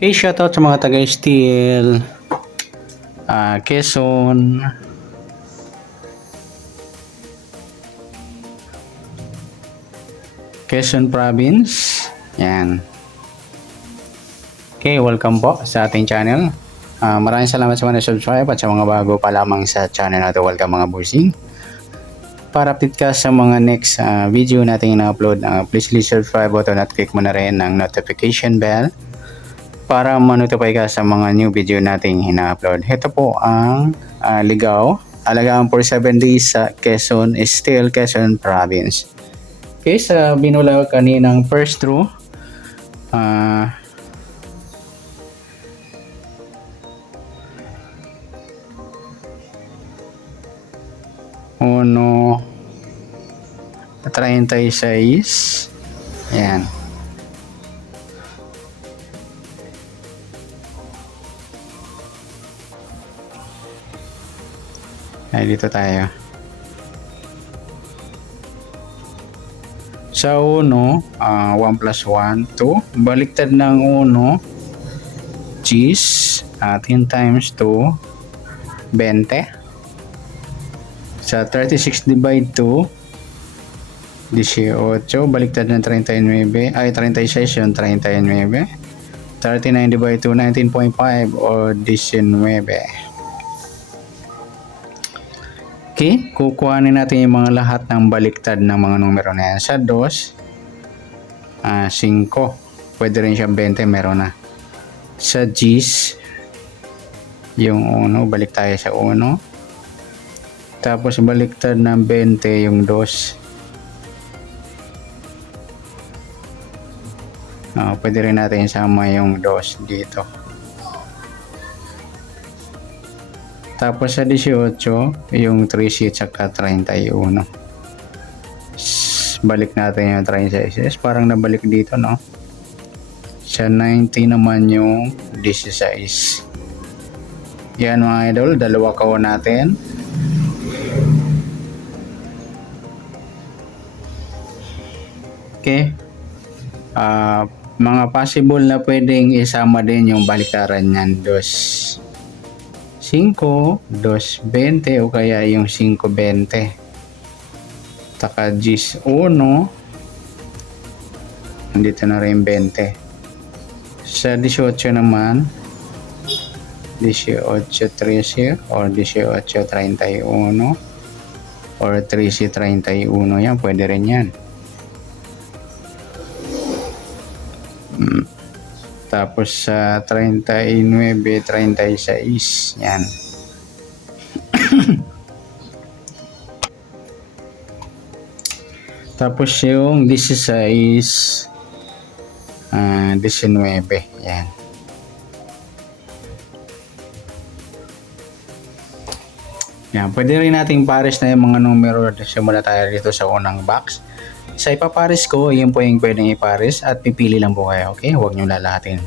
Okay, shoutout sa mga taga-Steel, Quezon, Quezon Province. Yan. Okay, welcome po sa ating channel. Maraming salamat sa mga subscribe at sa mga bago pa lamang sa channel na ito. Welcome mga bossing. Para update ka sa mga next video natin na-upload, please subscribe button at click mo na rin ang notification bell para ma-notify ka sa mga new video nating ina-upload. Ito po ang ligaw. Alagaan for 7 days sa Quezon, Steel, Quezon Province. Okay, sa binula kaninang first row, uno, 36. Ayan. Ay, dito tayo. Sa 1, 1 plus 1, 2. Baliktad ng 1, cheese, 10 times 2, 20. Sa 36 divide 2, 18. Baliktad ng 39, ay 36 yung 39. 39 divide 2, 19.5 o 19. Okay, kukuhanin natin yung mga lahat ng baliktad ng mga numero na yan. Sa 2, 5. Pwede rin siyang 20, meron na. Sa 10, yung 1, balik tayo sa 1. Tapos baliktad ng 20, yung 2. Pwede rin natin isama yung 2 dito. Tapos sa 18, yung 13 at 31. Balik natin yung 36. Parang nabalik dito, no? Sa 90 naman yung 16. Yan mga idol, dalawa kawa natin. Okay. Mga possible na pwedeng isama din yung baliktaran niyan, 2. 5, 2.20 o kaya yung 5.20. Taka 10, 1. Nandito na rin 20. Sa 18 naman, 18.13 or 18.31 or 13.31. Yan, pwede rin yan. Tapos sa 39, 36. Yan. Tapos yung 16, 19. Yan. Yan. Pwede rin nating pares na yung mga numero. Simula tayo dito sa unang box. Sa ipapares ko, yun po yung pwedeng ipares at pipili lang po kayo. Okay? Huwag nyo lalahatin.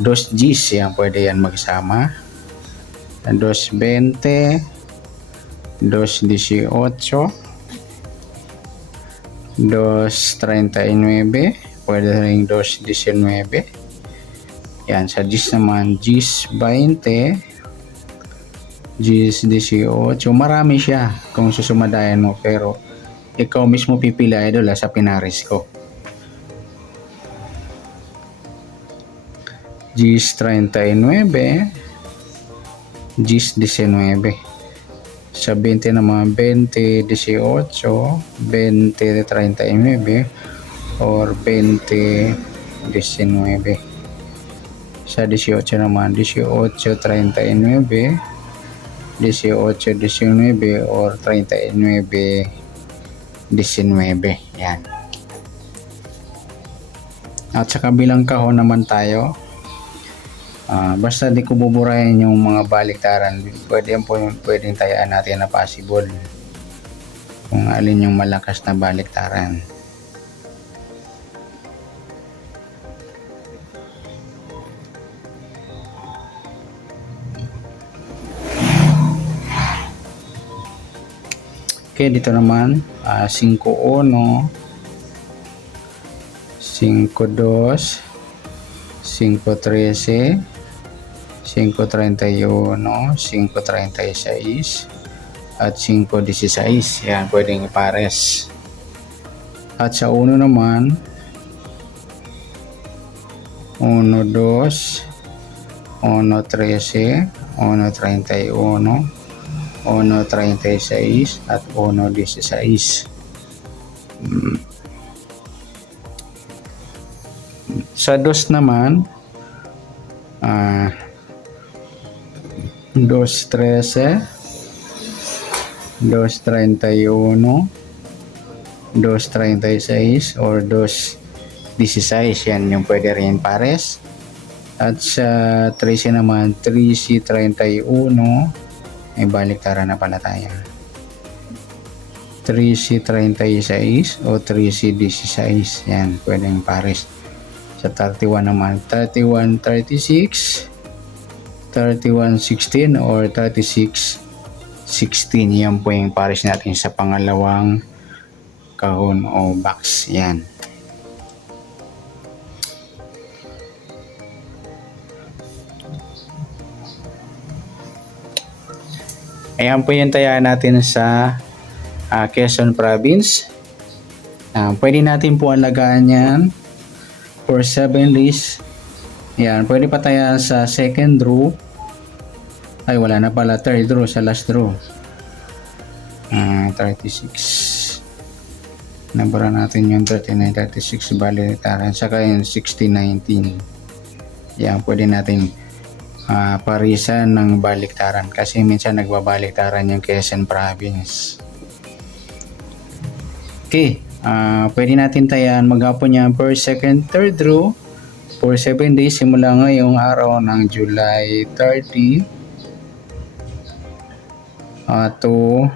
2 Gs, yan, pwede yan magsama. 2.20, 2.18, 2.39, pwede rin 2.19. Yan, sa Gs naman, Gs 20, Gs 18, marami siya kung susumadayan mo, pero ikaw mismo pipili idol sa pinaris ko. Gs 39, Gs 19. Sa 20 naman, 20, 18, 20, 39, or 20, 19. Sa 18 naman, 18, 39, 18, 19, or 39, 19. Yan. At sa kabilang kahon naman tayo, basta di ko buburahin yung mga baliktaran, pwede yan po yung pwedeng tayaan natin na possible kung alin yung malakas na baliktaran. Okay, dito naman 5-1, 5-2, 5-3, 5.13, 5.31, 5.36, at 5.16. Yan, pwedeng ipares. At sa 1 naman, 1.2, 1.13, 1.31, 1.36, at 1.16. Sa 2 naman, 2.13, 2.31, 2.36, or 2.16. Yan yung pwede rin pares. At sa 13 naman, 3C31, may baliktaran na pala tayo. 3C36 o 3C16. Yan, pwedeng pares. Sa 31 naman, 3136, 3116, or 3616. Yan po yung pares natin sa pangalawang kahon o box. Yan. Ayan po yung taya natin sa Quezon Province. Pwede natin po alagaan yan for 7 days. Yan, pwede pa tayo sa second draw. Ay, wala na pala. Third draw, sa last draw. 36. Nabara natin yung 39, 36 baliktaran. Saka yung 60, 19. Yan, pwede natin parisan ng baliktaran. Kasi minsan nagbabaliktaran yung Quezon Province. Okay. Pwede natin tayan maghapon yan per second, third draw for 7 days simula ngayong araw ng July 30 to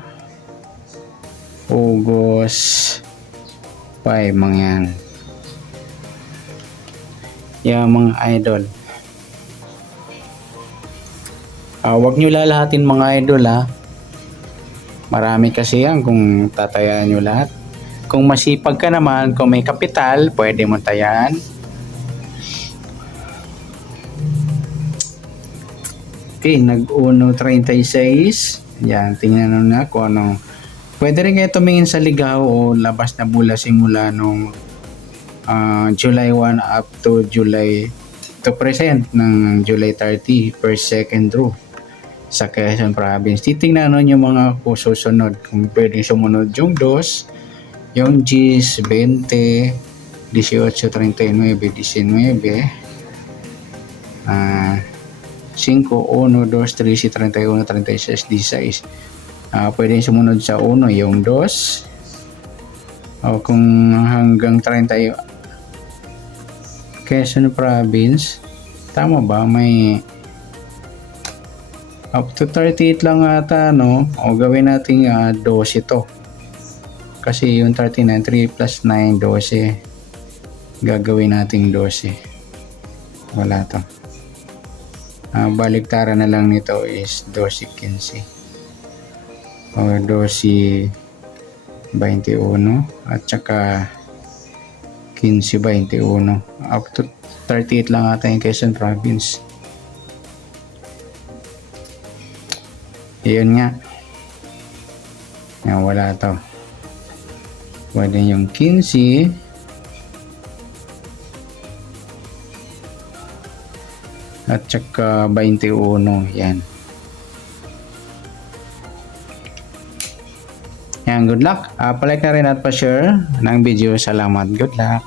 August 5 mga yan. Yan mga idol. Huwag nyo lalahatin mga idol ha. Marami kasi yan kung tatayaan nyo lahat. Kung masipag ka naman, kung may kapital, pwede mo tayan. Okay, nag-1.36. Yan, tingnan nyo na kung anong. Pwede rin kayo tumingin sa ligaw o labas na bula simula nung July 1 up to July to present ng July 30 per second draw sa Quezon Province. Titingnan nyo yung mga susunod. Kung pwede sumunod yung 2, yung G's, 20, 18, 39, 19, 5, 1, 2, 3, 31, 36, 16. Pwede sumunod sa 1 yung 2. O kung hanggang 30 Quezon Province, tama ba? May up to 38 lang ata, no? O gawin natin 12 to. Kasi yung 39, 3 plus 9, 12. Gagawin natin 12. Wala to. Baliktaran na lang nito is 12, 15. O 12, 21. At saka 15, 21. Up to 38 lang ata yung Quezon Province. Iyon nga. Yan, wala to. Pwede yung 15. At saka 21. Yan. Yan, good luck. Palike na rin at pa-share ng video. Salamat. Good luck.